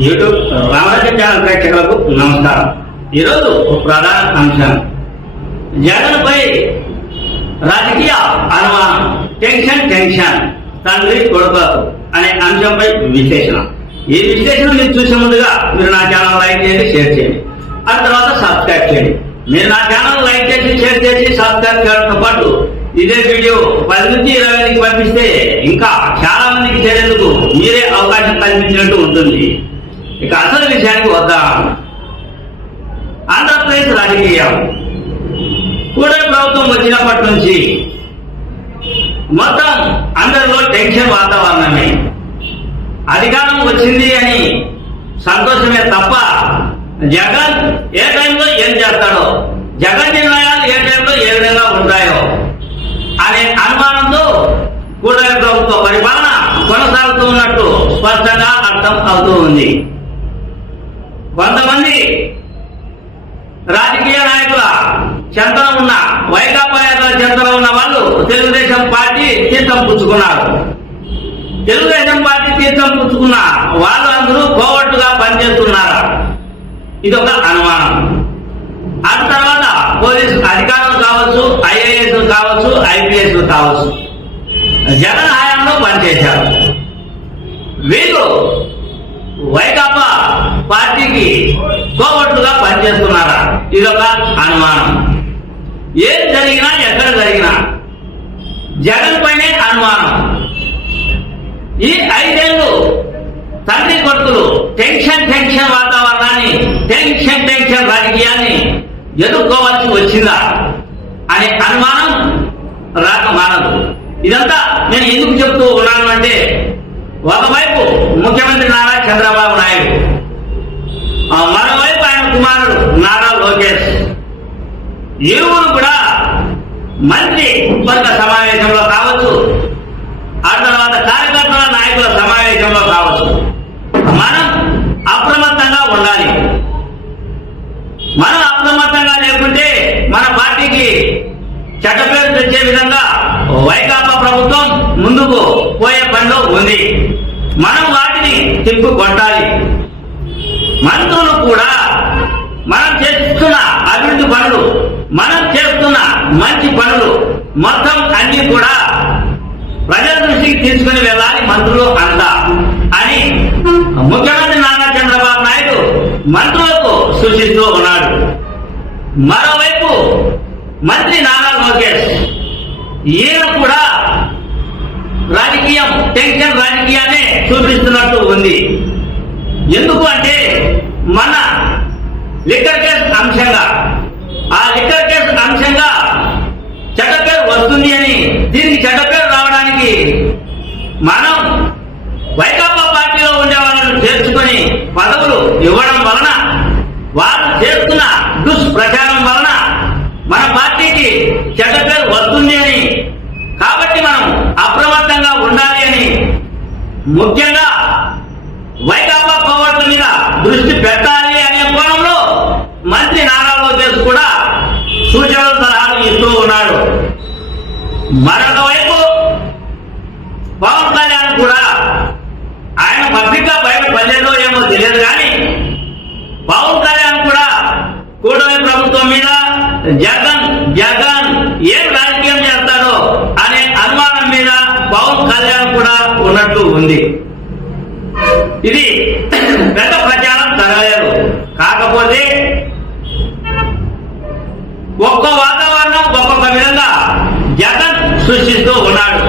YouTube Ramaraja channel ప్రేక్షకులకు నమస్కారం. ఈరోజు ప్రధాన అంశం. జగన్పై రాజకీయ అనుమానం టెన్షన్ టెన్షన్ తండ్రి కొడుకు అనే అంశంపై విశ్లేషణ. ఈ విశ్లేషణ మీరు చూసే ముందుగా మీరు నా ఛానల్ లైక్ చేయండి షేర్ చేయండి. ఆ తర్వాత సబ్స్క్రైబ్ చేయండి. మీరు నా ఛానల్ లైక్ చేసి షేర్ చేసి సబ్స్క్రైబ్ చేయడంతో పాటు ఇదే వీడియో పది నుంచి ఇరవై మందికి పంపిస్తే ఇంకా చాలా మందికి చేరేందుకు మీరే అవకాశం కల్పించినట్టు ఉంటుంది. ఇక అసలు విషయానికి వద్దాం? ఆంధ్రప్రదేశ్ రాజకీయం. కూడా ప్రభుత్వం వచ్చినప్పటి నుంచి మొత్తం అందరిలో టెన్షన్ వాతావరణమే. అధికారం వచ్చింది అని సంతోషమే తప్ప జగన్ ఏ టైంలో ఏం చేస్తాడో జగన్ నిర్ణయాలు ఏ టైంలో ఏ విధంగా ఉంటాయో అనే అనుమానంతో కూడలి ప్రభుత్వ పరిపాలన కొనసాగుతూ ఉన్నట్టు స్పష్టంగా అర్థం అవుతూ ఉంది. కొంతమంది రాజకీయ నాయకుల చెంతన ఉన్న వైకాపా నేతల చెంతన ఉన్న వాళ్ళు తెలుగుదేశం పార్టీ తీర్థం పుచ్చుకున్నారు. తెలుగుదేశం పార్టీ తీర్థం పుచ్చుకున్న వాళ్ళు అందరూ కోవట్టుగా పనిచేస్తున్నారు? ఇది ఒక అనుమానం. ఆ తర్వాత పోలీసు అధికారులు కావచ్చు ఐఏఎస్ కావచ్చు ఐపీఎస్ కావచ్చు జగన్ హయాంలో పనిచేశారు. వీళ్ళు వైకాపా పార్టీకి కోవట్టుగా పనిచేస్తున్నారా? ఇదొక అనుమానం. ఏం జరిగినా ఎక్కడ జరిగినా జగన్ పైనే అనుమానం. ఈ ఐదేళ్ళు తండ్రి కొడుకులు టెన్షన్ టెన్షన్ వాతావరణాన్ని టెన్షన్ టెన్షన్ రాజకీయాన్ని ఎదుర్కోవాల్సి వచ్చిందా అనే అనుమానం రాక మానదు. ఇదంతా నేను ఎందుకు చెప్తూ ఉన్నాను అంటే ఒకవైపు ముఖ్యమంత్రి నారా చంద్రబాబు నాయుడు మరో కుమారుడు నారా లోకేష్. ఇరువురు కూడా మంత్రి వర్గ సమావేశంలో కావచ్చు. ఆ తర్వాత కార్యకర్తల నాయకుల సమావేశంలో కావచ్చు. మనం అప్రమత్తంగా ఉండాలి. మనం అప్రమత్తంగా లేకుంటే మన పార్టీకి చెడ్డ తెచ్చే విధంగా వైకాపా ప్రభుత్వం ముందుకు పోయే పనిలో ఉంది. మనం వాటిని తిప్పు కొట్టాలి మంత్రులు కూడా మనం చేస్తున్న అభివృద్ధి పనులు మనం చేస్తున్న మంచి పనులు మొత్తం అన్ని కూడా ప్రజల దృష్టికి తీసుకుని వెళ్ళాలి మంత్రులు అంతా అని ముఖ్యమంత్రి నారా చంద్రబాబు నాయుడు మంత్రులకు సూచిస్తూ ఉన్నాడు. మరోవైపు మంత్రి నారా లోకేష్ ఈయన కూడా రాజకీయం టెన్షన్ రాజకీయాన్ని చూపిస్తున్నట్టు ఉంది. ఎందుకు అంటే మన లిక్కర్ కేసు అంశంగా ఆ లిక్కర్ కేసు అంశంగా చెడ్డ పేరు వస్తుంది అని దీనికి చెడ్డ పేరు రావడానికి మనం వైకాపా పార్టీలో ఉండే వాళ్ళని చేర్చుకొని పదవులు ఇవ్వడం వలన వారు చేస్తున్న దుష్ప్రచారం వలన మన పార్టీకి చెడ్డ పేరు వస్తుంది అని. కాబట్టి మనం అప్రమత్తంగా ఉండాలి అని ముఖ్యంగా వైకాపా కోవట్ల మీద దృష్టి పెట్టాలి అనే కోణంలో మంత్రి నారా లోకేష్ కూడా సూచనలు సలహాలు ఇస్తూ ఉన్నాడు. మరొక వైపు పవన్ కళ్యాణ్ కూడా ఆయన పబ్లిక్గా బయట పనిచేయడో ఏమో తెలియదు కానీ పవన్ కళ్యాణ్ కూడా కూటమి ప్రభుత్వం మీద జగన్ జగన్ ఏం రాజకీయం చేస్తాడో అనే అనుమానం మీద పవన్ కళ్యాణ్ కూడా ఉన్నట్టు ఉంది ఇది పెద్ద ప్రచారం జరగలేదు కాకపోతే ఒక్క వాతావరణం ఒక్కొక్క విధంగా జగన్ సృష్టిస్తూ ఉన్నాడు.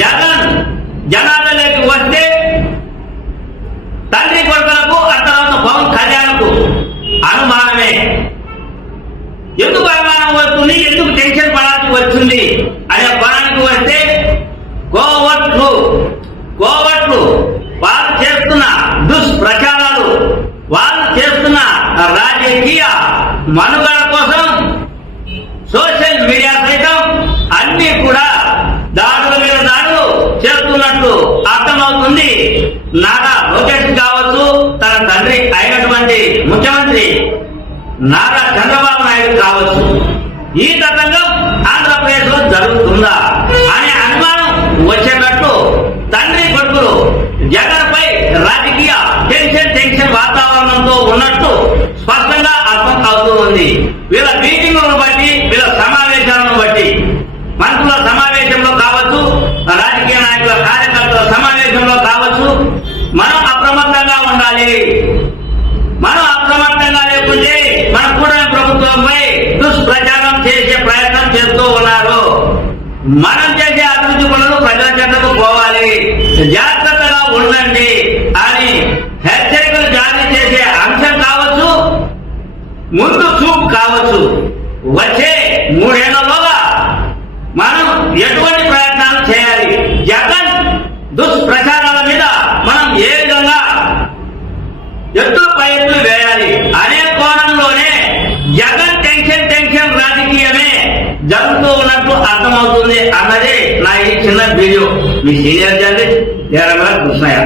జగన్ జనాలలోకి వస్తే తండ్రి కొడుకులకు ఆ తర్వాత పవన్ కళ్యాణ్కు అనుమానమే ఎందుకు అనుమానం వస్తుంది ఎందుకు టెన్షన్ పడాల్సి వచ్చింది అనే కోణానికి వస్తే కోవట్లు కోవట్లు వారు చేస్తున్న దుష్ప్రచారాలు వారు చేస్తున్న రాజకీయ మనుగడ కోసం సోషల్ మీడియా సైతం అన్ని కూడా దాడుల మీద దాడులు చేస్తున్నట్టు అర్థమవుతుంది. నారా లోకేష్ కావచ్చు తన తండ్రి అయినటువంటి ముఖ్యమంత్రి నారా చంద్రబాబు నాయుడు కావచ్చు. ఈ తతంగం ఆంధ్రప్రదేశ్లో జరుగుతుందా అనే అనుమానం వచ్చేటట్టు తండ్రి కొడుకులు జగన్ పై రాజకీయ టెన్షన్ మనం చేసే అభివృద్ధి పనులు ప్రజల చెట్లకు పోవాలి. జాగ్రత్తగా ఉండండి. అని హెచ్చరికలు జారీ చేసే అంశం కావచ్చు ముందు చూపు కావచ్చు. వచ్చే మూడేళ్ళలోగా మనం ఎటువంటి ప్రయత్నాలు చేయాలి? జగన్ దుష్ప్రచారం మీరు చేయాలి ఈ చిన్న వీడియో కృష్ణయ్య.